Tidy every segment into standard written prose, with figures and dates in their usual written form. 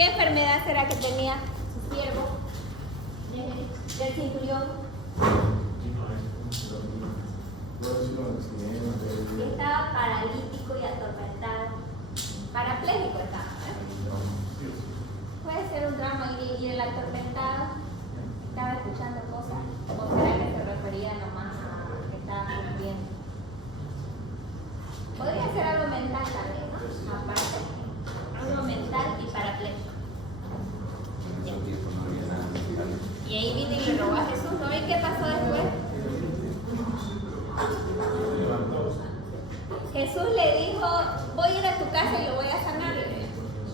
¿Qué enfermedad será que tenía su siervo del centurión? Estaba paralítico y atormentado. Parapléjico estaba, Puede ser un trauma y el atormentado estaba escuchando cosas. ¿O será que se refería nomás a que estaba sufriendo? Podría ser algo mental también, ¿no? Aparte, algo mental y parapléjico. Y ahí vino y le robó a Jesús, ¿no? ¿Y qué pasó después? Jesús le dijo, voy a ir a tu casa y lo voy a sanar.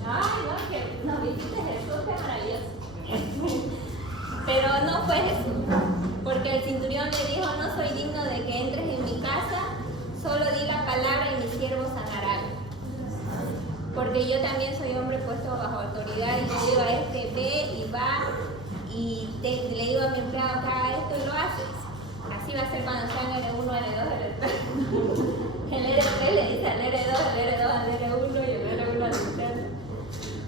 Ay, no, que nos visite Jesús, qué maravilloso. Pero no fue Jesús, porque el centurión le dijo, no soy digno de que entres en mi casa, solo di la palabra y mi siervo sanará. Porque yo también soy hombre puesto bajo autoridad y yo digo a este, ve y va, y le digo a mi empleado que haga esto y lo haces. Así va a ser cuando sean L1, L2, L3. El R3 le dice al R2, el R2 al R1 y el R1 al interno.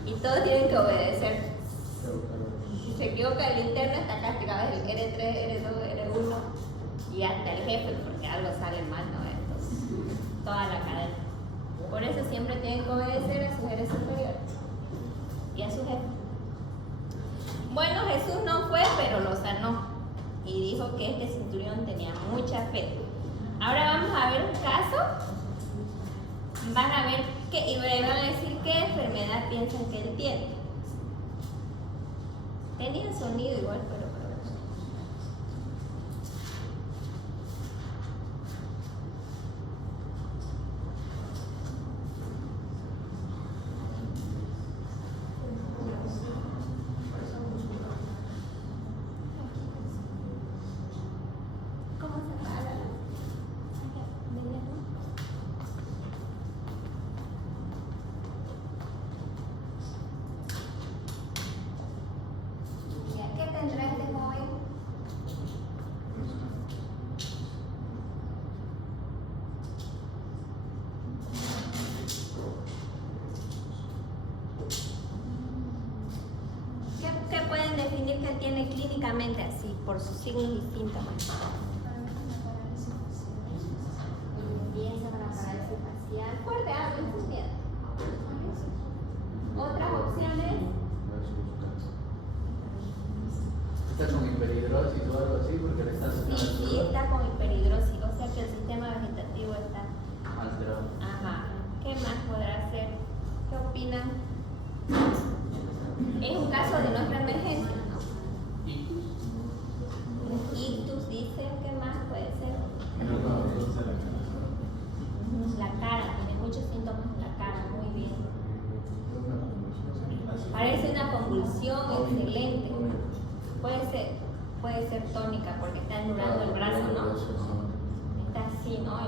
Y todos tienen que obedecer. Si se equivoca el interno está castigado el R3, R2, R1 y hasta el jefe porque algo sale mal, ¿no? Entonces, toda la cadena. Por eso siempre tienen que obedecer a sus seres superiores y a su jefe. Bueno, Jesús no fue, pero lo sanó. Y dijo que este centurión tenía mucha fe. Ahora vamos a ver un caso. Van a ver y me van a decir qué enfermedad piensan que él tiene. Tenía sonido igual, pero definir que tiene clínicamente así, por sus signos y síntomas. Empieza con la parálisis facial. Fuerte, infusión. Otras opciones. ¿Está con hiperhidrosis o algo así? Porque le está haciendo Sí, está con hiperhidrosis, o sea que el sistema vegetativo está alterado. Ajá. ¿Qué más podrá ser? ¿Qué opinan? Es un caso de nuestra emergencia, ¿no? Ictus, dicen, ¿qué más puede ser? La cara, tiene muchos síntomas en la cara, muy bien. Parece una convulsión excelente. Puede ser tónica porque está anulando el brazo, ¿no? Está así, ¿no?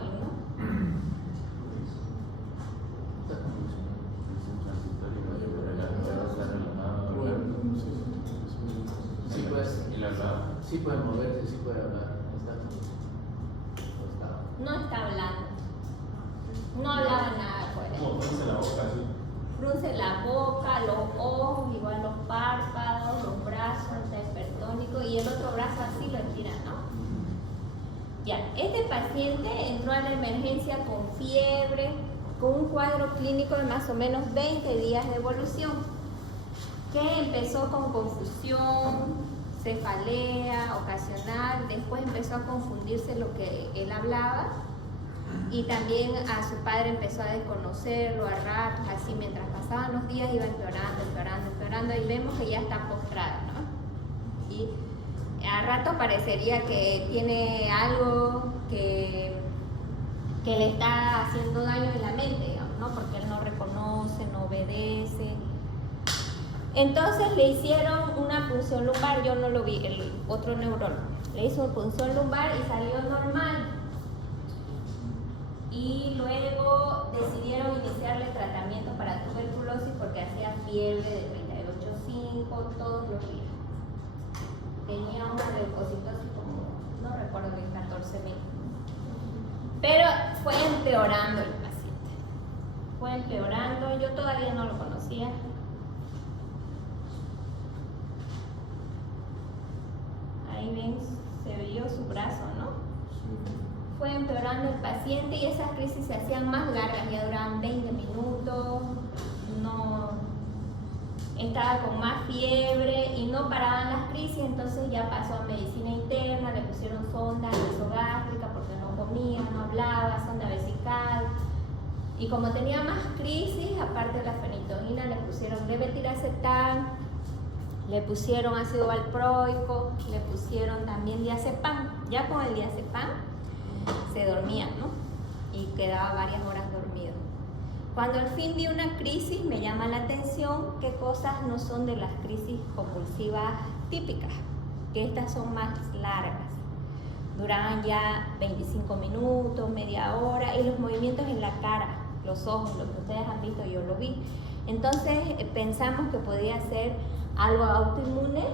Sí puede moverse, sí puede hablar. No está hablando. No hablaba nada fuera. ¿Cómo frunce la boca así? Frunce la boca, los ojos, igual los párpados, los brazos, está hipertónico y el otro brazo así lo estira, ¿no? Ya, este paciente entró a la emergencia con fiebre, con un cuadro clínico de más o menos 20 días de evolución, que empezó con confusión, cefalea ocasional, después empezó a confundirse lo que él hablaba y también a su padre empezó a desconocerlo a ratos, así mientras pasaban los días iba empeorando y vemos que ya está postrado, ¿no? Y a ratos parecería que tiene algo que le está haciendo daño en la mente, digamos, ¿no? Porque él no reconoce, no obedece. Entonces le hicieron una punción lumbar, yo no lo vi, el otro neurólogo. Le hizo punción lumbar y salió normal. Y luego decidieron iniciarle tratamiento para tuberculosis porque hacía fiebre de 38,5 todos los días. Tenía una leucocitosis como, no recuerdo que 14,000. Pero fue empeorando el paciente. Fue empeorando, yo todavía no lo conocía. ahí ven, se vio su brazo, ¿no? Fue empeorando el paciente y esas crisis se hacían más largas, ya duraban 20 minutos, no, estaba con más fiebre y no paraban las crisis, entonces ya pasó a medicina interna, le pusieron sonda nasogástrica porque no comía, no hablaba, sonda vesical. Y como tenía más crisis, aparte de la fenitoína, le pusieron levetiracetam, le pusieron ácido valproico, le pusieron también diazepam. Ya con el diazepam se dormía, ¿no? Y quedaba varias horas dormido. Cuando al fin dio una crisis, me llama la atención qué cosas no son de las crisis convulsivas típicas, que estas son más largas. Duraban ya 25 minutos, media hora, y los movimientos en la cara, los ojos, lo que ustedes han visto, yo lo vi. Entonces pensamos que podía ser algo autoinmune,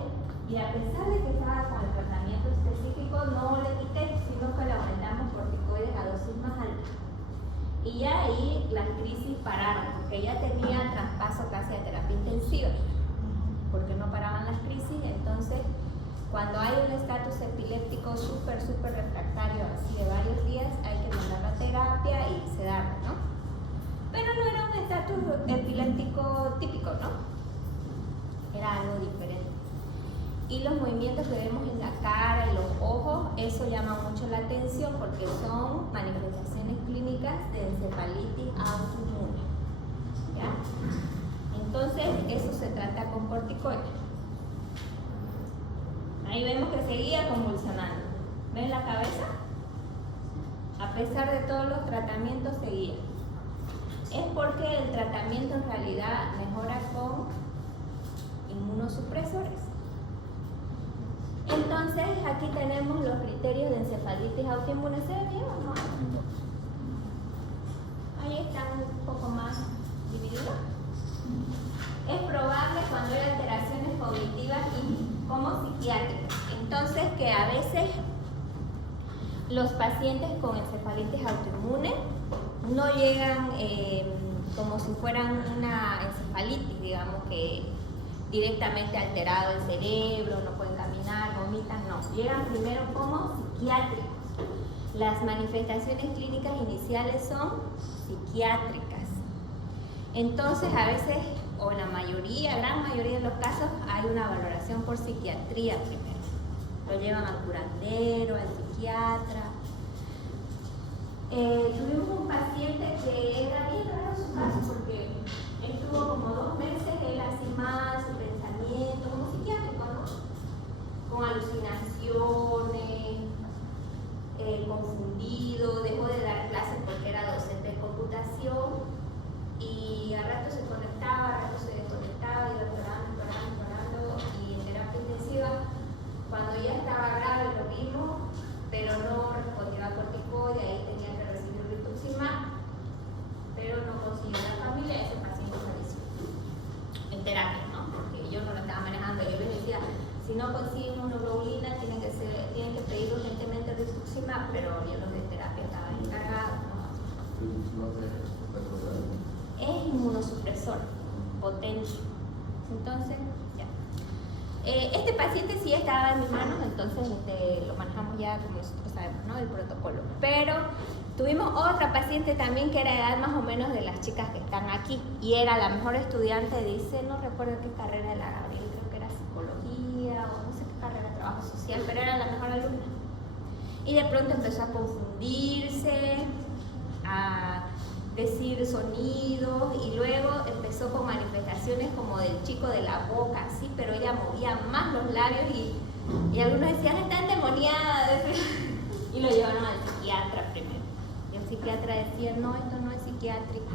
y a pesar de que estaba con el tratamiento específico, no le quité, sino que le aumentamos corticoides a dosis más altas. Y ya ahí las crisis pararon, porque ya tenía traspaso casi a terapia intensiva, porque no paraban las crisis. Entonces, cuando hay un estatus epiléptico súper refractario, así de varios días, hay que mandar la terapia y sedarlo, ¿no? Pero no era un estatus epiléptico típico, ¿no? Era algo diferente. Y los movimientos que vemos en la cara y los ojos, eso llama mucho la atención porque son manifestaciones clínicas de encefalitis autoinmune, ¿ya? Entonces, eso se trata con corticoides. Ahí vemos que seguía convulsionando. ¿Ven la cabeza? A pesar de todos los tratamientos, seguía. Es porque el tratamiento en realidad mejora con inmunosupresores. Entonces, aquí tenemos los criterios de encefalitis autoinmune. ¿Se ve bien o no? Ahí están un poco más divididos. Es probable cuando hay alteraciones cognitivas y como psiquiátricas. Entonces, que a veces los pacientes con encefalitis autoinmune no llegan como si fueran una encefalitis, digamos que directamente alterado el cerebro, no pueden caminar, vomitan, no. Llegan primero como psiquiátricos. Las manifestaciones clínicas iniciales son psiquiátricas. Entonces, a veces, o en la mayoría, gran mayoría de los casos, hay una valoración por psiquiatría primero. Lo llevan al curandero, al psiquiatra. Tuvimos un paciente que era bien raro su caso porque estuvo como 2 meses él así mal, su pensamiento, como psiquiátrico, ¿no? Con alucinaciones, confundido, dejó de dar clases porque era docente de computación y a rato se conectaba, a rato se desconectaba, iba llorando y en terapia intensiva, cuando ya estaba grave lo vimos, pero no respondía a corticoide, ahí tenía que recibir rituximab, pero no consiguió la familia, ese paciente falleció en terapia, ¿no? Porque yo no lo estaba manejando, yo les decía, si no consiguen inmunoglobulina tienen que pedir urgentemente rituximab, pero yo los de terapia estaban encargados, ¿no? Es inmunosupresor potente. Entonces, ya. Este paciente sí estaba en mis manos, entonces lo manejamos ya como nosotros sabemos, ¿no? El protocolo. Pero tuvimos otra paciente también que era de edad más o menos de las chicas que están aquí y era la mejor estudiante, dice, no recuerdo qué carrera de la Gabriel, creo que era psicología o no sé qué carrera, trabajo social, pero era la mejor alumna. Y de pronto empezó a confundirse, a decir sonidos y luego empezó con manifestaciones como del chico de la boca, así, pero ella movía más los labios y algunos decían, está endemoniada, y lo llevaron al psiquiatra primero. Y el psiquiatra decía, no, esto no es psiquiátrico,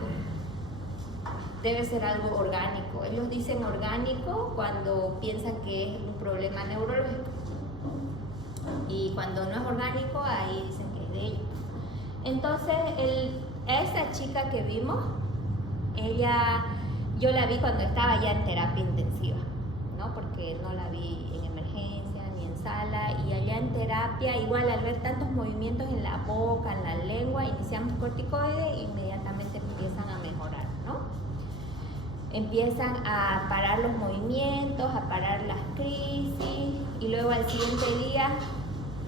debe ser algo orgánico. Ellos dicen orgánico cuando piensan que es un problema neurológico y cuando no es orgánico, ahí dicen que es de ellos. Entonces, a esa chica que vimos, yo la vi cuando estaba ya en terapia intensiva, ¿no? Porque no la vi en emergencia ni en sala, y allá en terapia, igual al ver tantos movimientos en la boca, en la lengua, iniciamos corticoides e inmediatamente empiezan a mejorar, ¿no? empiezan a parar los movimientos, a parar las crisis y luego al siguiente día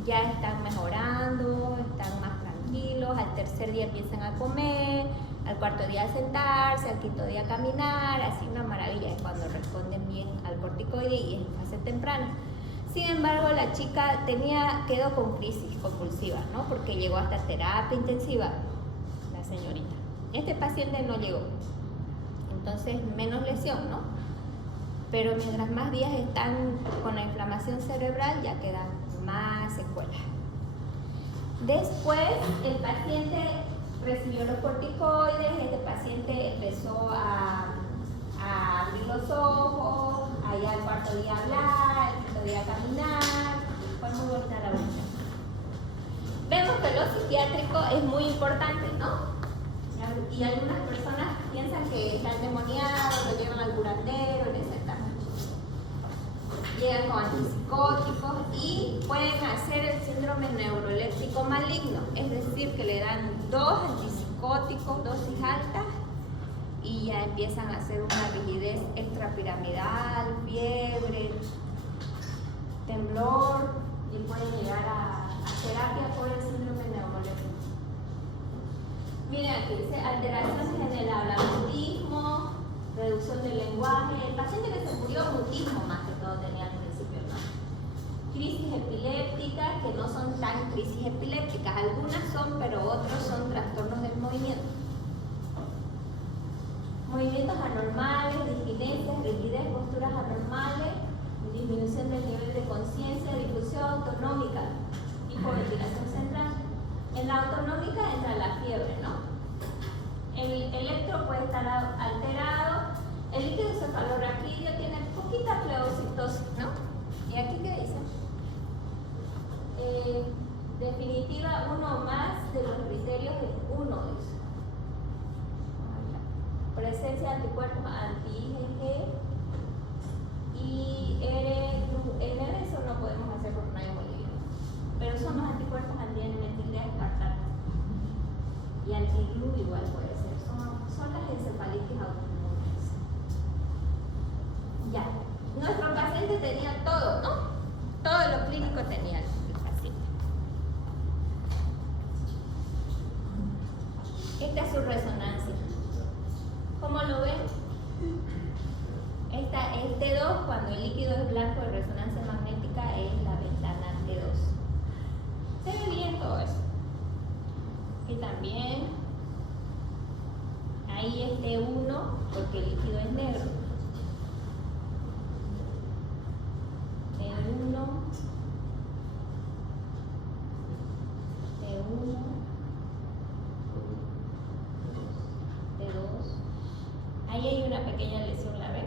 ya están mejorando, están más tranquilos, al tercer día empiezan a comer, al cuarto día a sentarse, al quinto día a caminar, así una maravilla, es cuando responden bien al corticoide y en fase temprana. Sin embargo, la chica quedó con crisis compulsiva, ¿no? Porque llegó hasta terapia intensiva, la señorita. Este paciente no llegó, entonces menos lesión, ¿no? Pero mientras más días están con la inflamación cerebral, ya quedan más secuelas. Después, el paciente recibió los corticoides, este paciente empezó a abrir los ojos, allá al cuarto día a hablar, al quinto día a caminar, fue muy bonita la evolución. Vemos que lo psiquiátrico es muy importante, ¿no? Y algunas personas piensan que están demoniados, lo llevan al curandero, en esa etapa. Llegan con antipsicóticos y pueden hacer el síndrome neuroléptico maligno, es decir, que le dan 2 antipsicóticos, dosis altas, y ya empiezan a hacer una rigidez extrapiramidal, fiebre, temblor, y pueden llegar a terapia por el síndrome neuroléptico. Miren aquí dice alteraciones en el habla, mutismo, reducción del lenguaje. El paciente que se murió, mutismo más que todo tenía al principio, ¿no? Crisis epilépticas, que no son tan crisis epilépticas, algunas son, pero otros son trastornos del movimiento. Movimientos anormales, disquinencias, rigidez, posturas anormales, disminución del nivel de conciencia, difusión autonómica, hipoventilación central. En la autonómica entra la fiebre, ¿no? El electro puede estar alterado, el líquido cefalorraquídeo tiene poquita pleocitosis, ¿no? ¿Y aquí qué dice? Definitiva, uno más de los criterios de uno de esos. Presencia de anticuerpos anti-IgG y R, eso no podemos hacer por una hemolítica, pero son los anticuerpos anti-N-metildeaspartato y anti-GLU igual puede ser, son las encefalitis autoinmunes. Ya, nuestro paciente tenía todo, ¿no? Todo lo clínico tenía el paciente. Esta es su resonancia. ¿Cómo lo ven? El T2, cuando el líquido es blanco de resonancia magnética, es la ventana T2. Se ve bien todo eso. Y también ahí es T1 porque el líquido es negro. T1, T1, T2. Ahí hay una pequeña lesión, ¿la ven?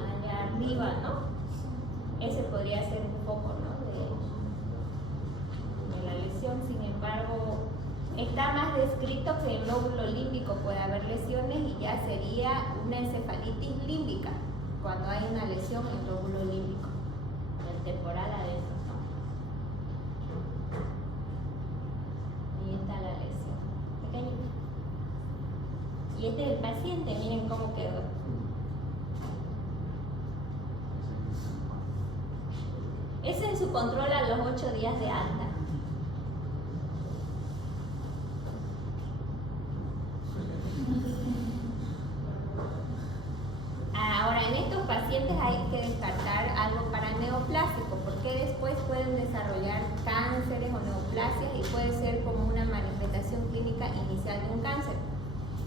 Allá arriba, ¿no? Ese podría ser un foco, ¿no? de la lesión. Sin embargo, está más descrito que en el lóbulo límbico puede haber lesiones y ya sería una encefalitis límbica cuando hay una lesión en el lóbulo límbico, el temporal adentro, ¿no? Ahí está la lesión, pequeñita. Y este es el paciente, miren cómo quedó. Ese es su control a los 8 días de alta. Ahora, en estos pacientes hay que descartar algo para neoplásico, porque después pueden desarrollar cánceres o neoplasias y puede ser como una manifestación clínica inicial de un cáncer.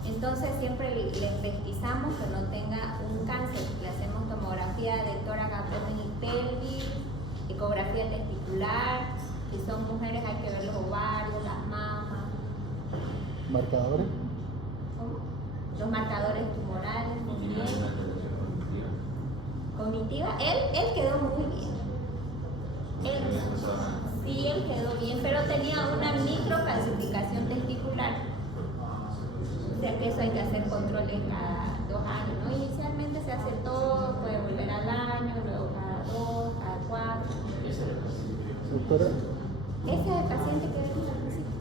Entonces siempre le pesquisamos que no tenga un cáncer. Le hacemos tomografía de tórax, abdomen y pelvis, ecografía testicular. Si son mujeres hay que ver los ovarios, las mamas. ¿Marcadores? ¿Cómo? Los marcadores tumorales. Cognitiva. Él quedó muy bien. Sí, él quedó bien, pero tenía una microcalcificación testicular. O sea que eso hay que hacer controles cada 2 años, ¿no? Inicialmente se hace todo, puede volver al año, luego cada 2, cada 4. Doctora. Ese es el paciente que vimos al principio.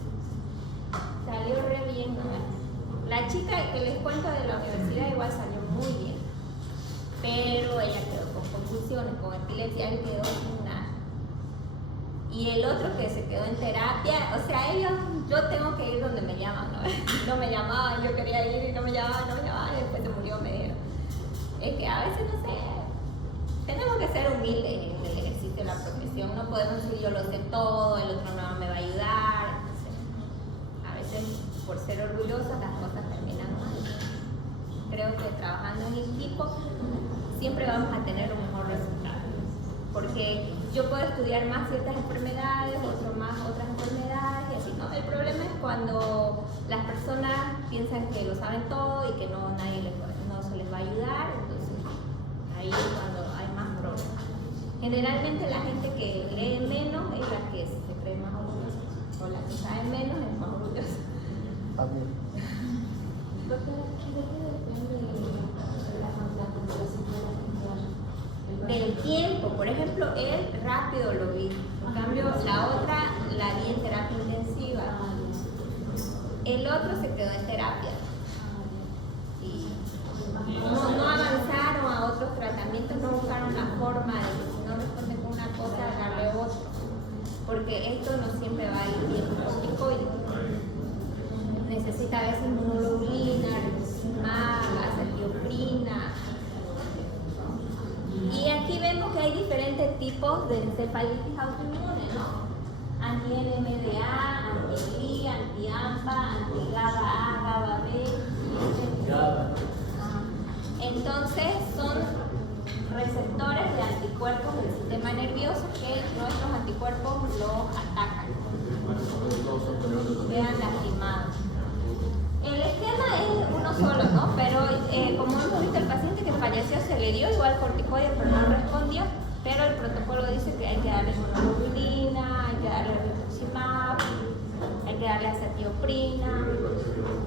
Salió re bien, ¿no? La chica que les cuento de la universidad igual salió muy bien. Pero ella quedó con convulsiones, con epilepsia, él quedó sin nada. Y el otro que se quedó en terapia, o sea, ellos, yo tengo que ir donde me llaman, ¿no? No me llamaban, yo quería ir y no me llamaban, y después se murió, me dijeron. Es que a veces, no sé, tenemos que ser humildes en el ejercicio de la profesión, no podemos decir yo lo sé todo, el otro no me va a ayudar, entonces, a veces por ser orgullosos las cosas terminan mal. Creo que trabajando en equipo siempre vamos a tener un mejor resultado. Porque yo puedo estudiar más ciertas enfermedades, otro más otras enfermedades y así, ¿no? El problema es cuando las personas piensan que lo saben todo y que no se les va a ayudar, entonces ahí es cuando hay más problemas. Generalmente la gente que lee menos es la que se cree más orgullosa, o la que sabe menos es más orgullosa. A mí. Del tiempo, por ejemplo, él rápido lo vi, en cambio la otra la vi en terapia intensiva, el otro se quedó en terapia y no avanzaron a otros tratamientos, no buscaron la forma de que si no responde con una cosa, darle otro, porque esto no siempre va a ir bien corticoide. Necesita a veces inmunoglobulina, rituximab, acetioprina. Y aquí vemos que hay diferentes tipos de encefalitis autoinmune, ¿no? Anti-NMDA, anti-GLI, anti-AMPA, anti-GABA-A, GABA-B. Entonces son receptores de anticuerpos del sistema nervioso que nuestros anticuerpos los atacan. Quedan lastimados. El esquema es uno solo, ¿no? Pero como hemos visto, el paciente que falleció se le dio igual corticoide, pero no respondió. Pero el protocolo dice que hay que darle inmunoglobulina, hay que darle rituximab, hay que darle acetioprina.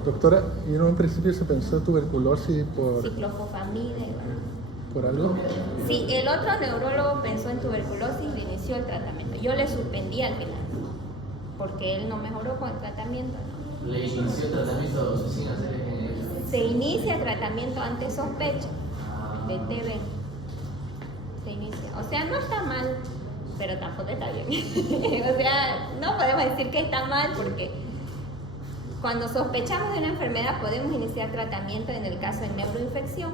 Doctora, ¿y en un principio se pensó tuberculosis por Ciclofosfamida. por algo? Sí, el otro neurólogo pensó en tuberculosis y le inició el tratamiento. Yo le suspendí al final, porque él no mejoró con el tratamiento, ¿no? Le inició el tratamiento sin hacer Se inicia el tratamiento ante sospecha de TB. Se inicia. O sea, no está mal, pero tampoco está bien. O sea, no podemos decir que está mal porque cuando sospechamos de una enfermedad podemos iniciar tratamiento en el caso de neuroinfección,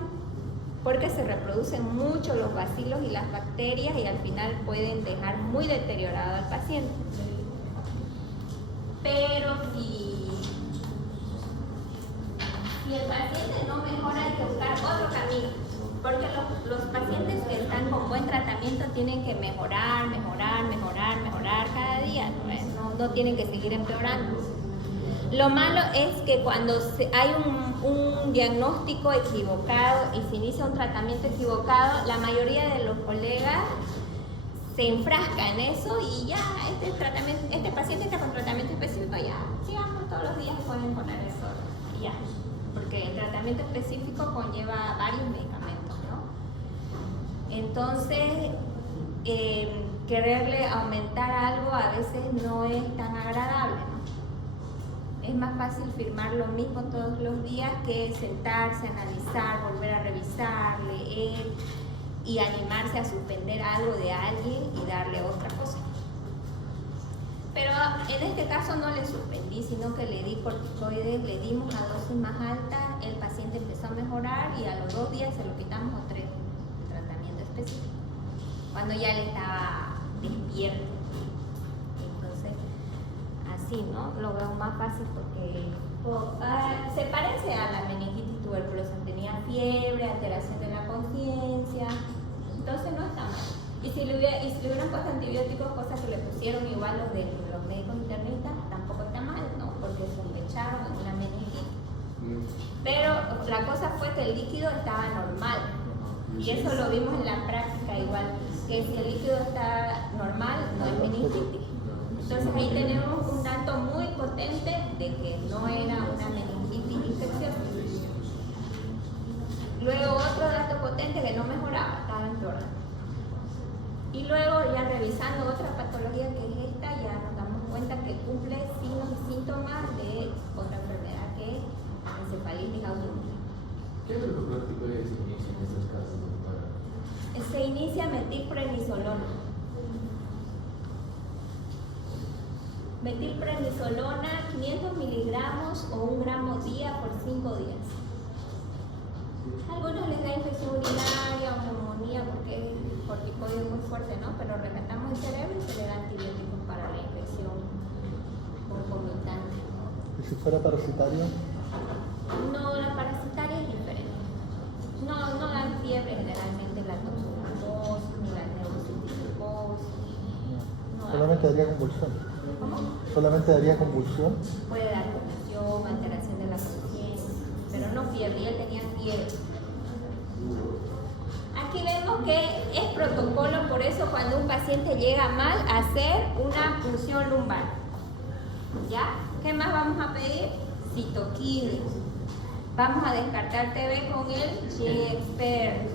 porque se reproducen mucho los bacilos y las bacterias y al final pueden dejar muy deteriorado al paciente. Pero si el paciente no mejora, hay que buscar otro camino, porque los pacientes que están con buen tratamiento tienen que mejorar cada día, no tienen que seguir empeorando. Lo malo es que cuando hay un diagnóstico equivocado y se inicia un tratamiento equivocado, la mayoría de los colegas se enfrasca en eso y ya este paciente está con tratamiento específico, ya sigamos todos los días, pueden poner eso y ya, porque el tratamiento específico conlleva varios medicamentos, ¿no? Entonces quererle aumentar algo a veces no es tan agradable, ¿no? Es más fácil firmar lo mismo todos los días que sentarse, analizar, volver a revisar, leer y animarse a suspender algo de alguien y darle otra cosa. Pero en este caso no le suspendí, sino que le di corticoides, le dimos a dosis más alta, el paciente empezó a mejorar y a los 2 días se lo quitamos o 3 el tratamiento específico, cuando ya le estaba despierto. Entonces, así, ¿no? Lo veo más fácil porque se parece a la meningitis tuberculosa, tenía fiebre, alteración de la conciencia, entonces no está mal. Y si le hubieran puesto antibióticos, cosas que le pusieron igual los médicos internistas, tampoco está mal, ¿no? Porque sospecharon una meningitis. Pero la cosa fue que el líquido estaba normal. Y eso lo vimos en la práctica igual, que si el líquido está normal, no es meningitis. Entonces ahí tenemos un dato muy potente de que no era una meningitis infecciosa. Luego otro dato potente que no mejoraba, estaba empeorando. Y luego ya revisando otra patología que es esta, ya nos damos cuenta que cumple signos y síntomas de otra enfermedad que es encefalitis autoinmune. ¿Qué es lo que estos casos, doctora? Se inicia metilprednisolona. Metilprednisolona, 500 miligramos o 1 gramo día por 5 días. A algunos les da infección urinaria o neumonía porque el corticoide es muy fuerte, ¿no? Pero rescatamos el cerebro y se le da antibióticos para la infección concomitante. ¿Y si fuera parasitario? No, la parasitaria es diferente. No dan fiebre generalmente la toxoplasmosis ni la neurociticosis. No. Solamente daría convulsión. ¿Cómo? Solamente daría convulsión. Puede dar confusión, alteración de la conciencia, pero no fiebre, y él tenía fiebre. Aquí vemos que es protocolo, por eso cuando un paciente llega mal, hacer una punción lumbar. ¿Ya? ¿Qué más vamos a pedir? Citoquímica. Vamos a descartar TB con el G-Expert.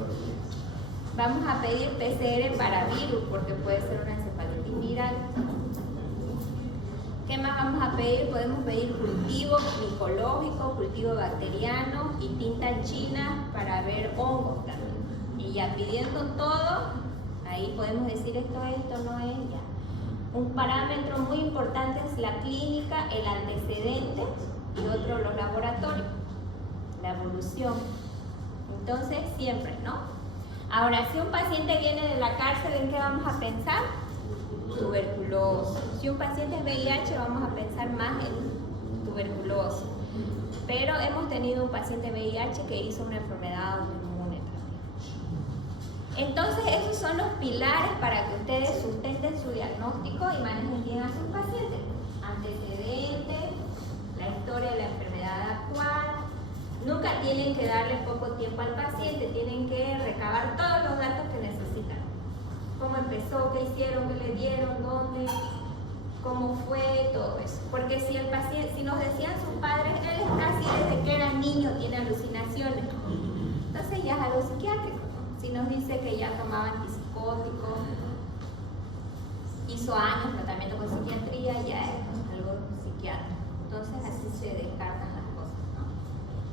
Vamos a pedir PCR para virus, porque puede ser una encefalitis viral. ¿Qué más vamos a pedir? Podemos pedir cultivo micológico, cultivo bacteriano y tinta china para ver hongos también. Y ya pidiendo todo, ahí podemos decir esto no es ya. Un parámetro muy importante es la clínica, el antecedente y otro los laboratorios, la evolución. Entonces siempre, ¿no? Ahora, si un paciente viene de la cárcel, ¿en qué vamos a pensar? Tuberculosis. Si un paciente es VIH, vamos a pensar más en tuberculosis. Pero hemos tenido un paciente VIH que hizo una enfermedad autoinmune también. Entonces, esos son los pilares para que ustedes sustenten su diagnóstico y manejen bien a sus pacientes. Antecedentes, la historia de la enfermedad actual. Nunca tienen que darle poco tiempo al paciente, tienen que recabar todos los datos que necesitan. Cómo empezó, qué hicieron, qué le dieron, dónde, cómo fue, todo eso. Porque si el paciente, si nos decían sus padres, él está así desde que era niño, tiene alucinaciones, entonces ya es algo psiquiátrico. Si nos dice que ya tomaba antipsicóticos, hizo años tratamiento con psiquiatría, ya es algo psiquiátrico. Entonces así se descartan las cosas, ¿no?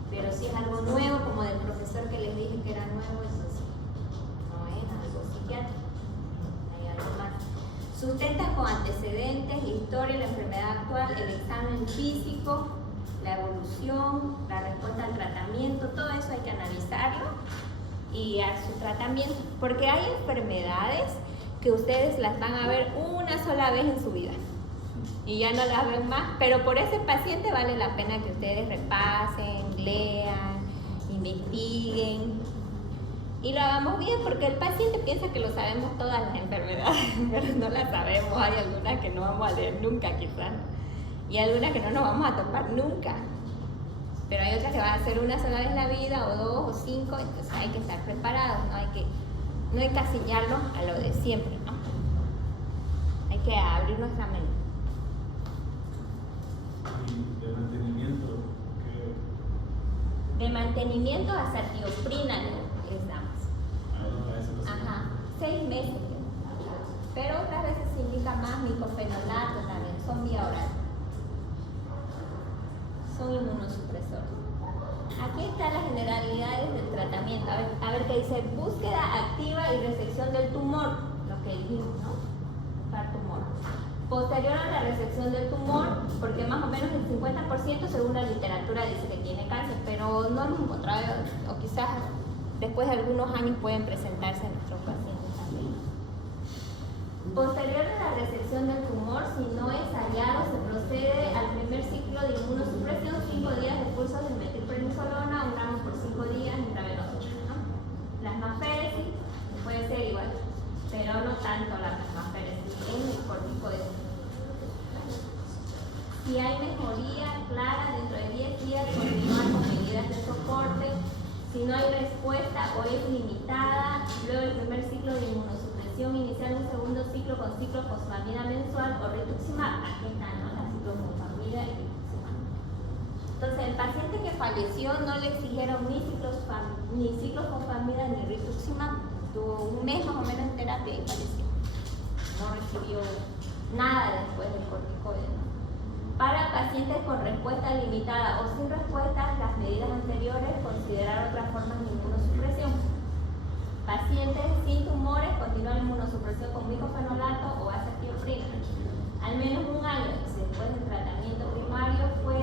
Pero si es algo nuevo, como del profesor que les dije que era nuevo, entonces no es algo psiquiátrico. Sustenta con antecedentes, historia, la enfermedad actual, el examen físico, la evolución, la respuesta al tratamiento, todo eso hay que analizarlo y dar su tratamiento, porque hay enfermedades que ustedes las van a ver una sola vez en su vida y ya no las ven más, pero por ese paciente vale la pena que ustedes repasen, lean, investiguen y lo hagamos bien, porque el paciente piensa que lo sabemos todas las enfermedades, pero no las sabemos. Hay algunas que no vamos a leer nunca quizás, y algunas que no nos vamos a tomar nunca, pero hay otras que van a hacer una sola vez en la vida, o 2 o 5, entonces hay que estar preparados, no hay que encasillarnos a lo de siempre, ¿no? Hay que abrir nuestra mente. ¿Y de mantenimiento? De mantenimiento hasta tioprina les damos. Ajá, 6 meses. Pero otras veces se indica más micofenolato también, son vía oral. Son inmunosupresores. Aquí están las generalidades del tratamiento. A ver qué dice: búsqueda activa y resección del tumor, lo que dijimos, ¿no? Buscar tumor. Posterior a la resección del tumor, porque más o menos el 50% según la literatura dice que tiene cáncer, pero no hemos encontrado, o quizás después de algunos años pueden presentarse en nuestros pacientes también. Posterior a la resección del tumor, si no es hallado, se procede al primer ciclo de inmunosupresión, 5 días de cursos de metilprednisolona, 1 gramo por 5 días intravenoso, ¿no? Plasmaféresis puede ser igual, pero no tanto la plasmaféresis, en el corticoide. Si hay mejoría clara dentro de 10 días, continuar con medidas de soporte. Si no hay respuesta o es limitada, luego el primer ciclo de inmunosupresión, iniciar un segundo ciclo con ciclofosfamida mensual o rituximab. Aquí está, ¿no? La ciclofosfamida y rituximab. Entonces, el paciente que falleció no le exigieron ni ciclofosfamida ni rituximab. Tuvo 1 mes más o menos en terapia y falleció. No recibió nada después del corticoide, ¿no? Para pacientes con respuesta limitada o sin respuesta, las medidas anteriores, considerar otras formas de inmunosupresión. continuar en inmunosupresión con micofenolato o azathioprina al menos un año después del tratamiento primario fue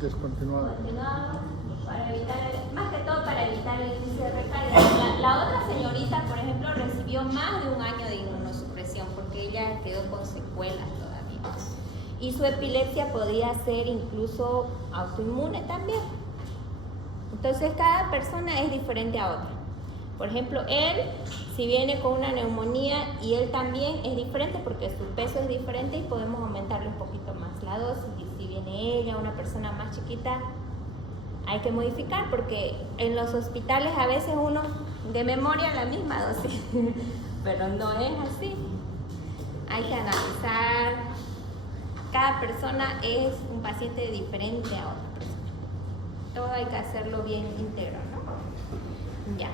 Descontinuado. continuado para evitar, más que todo para evitar el índice de recaída. La otra señorita, por ejemplo, recibió más de un año de inmunosupresión porque ella quedó con secuelas todavía. Y su epilepsia podía ser incluso autoinmune también. Entonces cada persona es diferente a otra. Por ejemplo, él, si viene con una neumonía y él también es diferente porque su peso es diferente y podemos aumentarle un poquito más la dosis. Y si viene ella, una persona más chiquita, hay que modificar porque en los hospitales a veces uno de memoria la misma dosis, pero no es así. Hay que analizar. Cada persona es un paciente diferente a otra persona. Todo hay que hacerlo bien íntegro, ¿no? Ya.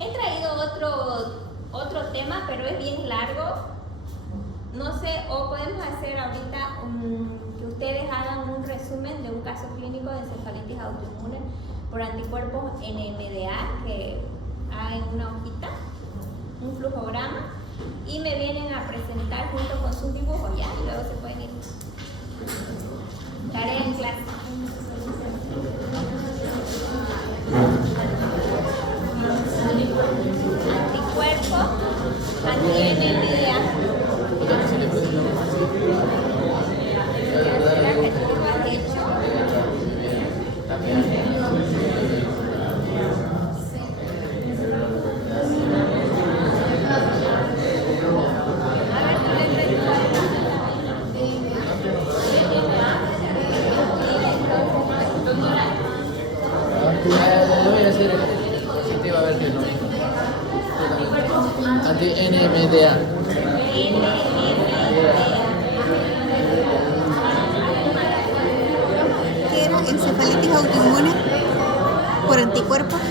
He traído otro tema, pero es bien largo. No sé, o podemos hacer ahorita que ustedes hagan un resumen de un caso clínico de encefalitis autoinmune por anticuerpos NMDA que hay en una hojita, un flujograma, y me vienen a presentar junto con sus dibujos, ya, y luego se pueden ir. Tarea en clase. Anticuerpo, anti-NMDA. ¿Será que tú lo has hecho? A ver, tú le recuerdas. Doctora. Yo voy a hacer sí te iba a ver que es lo mismo. Anti-NMDA. ¿Qué era? ¿Encefalitis autoinmune por anticuerpos?